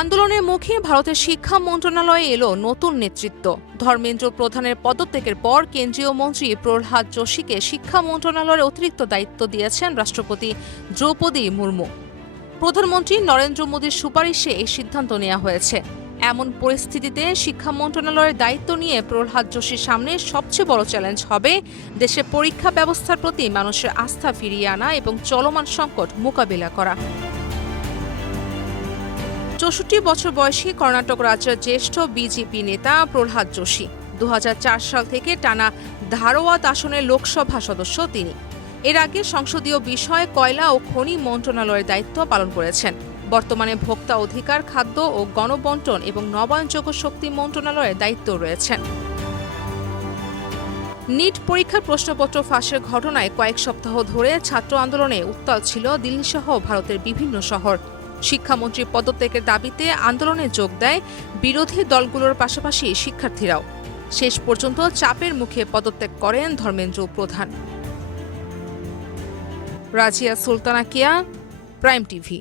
আন্দোলনের মুখে ভারতের শিক্ষা মন্ত্রণালয়ে এলো নতুন নেতৃত্ব। ধর্মেন্দ্র প্রধানের পদত্যাগের পর কেন্দ্রীয় মন্ত্রী প্রহ্লাদ যোশীকে শিক্ষা মন্ত্রণালয়ের অতিরিক্ত দায়িত্ব দিয়েছেন রাষ্ট্রপতি দ্রৌপদী মুর্মু। প্রধানমন্ত্রী নরেন্দ্র মোদীর সুপারিশে এই সিদ্ধান্ত নেওয়া হয়েছে। এমন পরিস্থিতিতে শিক্ষা মন্ত্রণালয়ের দায়িত্ব নিয়ে প্রহ্লাদ যোশীর সামনে সবচেয়ে বড় চ্যালেঞ্জ হবে দেশের পরীক্ষা ব্যবস্থার প্রতি মানুষের আস্থা ফিরিয়ে আনা এবং চলমান সংকট মোকাবিলা করা। ৬৪ বছর বয়সী কর্ণাটক রাজ্যের জ্যেষ্ঠ বিজেপি নেতা প্রহ্লাদ যোশী ২০০৪ সাল থেকে টানা ধারওয়াত আসনের লোকসভা সদস্য তিনি। এর আগে সংসদীয় বিষয়, কয়লা ও খনি মন্ত্রণালয়ের দায়িত্ব পালন করেছেন। বর্তমানে ভোক্তা অধিকার, খাদ্য ও গণবণ্টন এবং নবায়নযোগ্য শক্তি মন্ত্রণালয়ের দায়িত্ব রয়েছেন। নিট পরীক্ষার প্রশ্নপত্র ফাঁসের ঘটনায় কয়েক সপ্তাহ ধরে ছাত্র আন্দোলনে উত্তাল ছিল দিল্লিসহ ভারতের বিভিন্ন শহর। শিক্ষামন্ত্রীর পদত্যাগের দাবিতে আন্দোলনে যোগ দেয় বিরোধী দলগুলোর পাশাপাশি শিক্ষার্থীরাও। শেষ পর্যন্ত চাপের মুখে পদত্যাগ করেন ধর্মেন্দ্র প্রধান। রাজিয়া সুলতানা কিয়া, প্রাইম টিভি।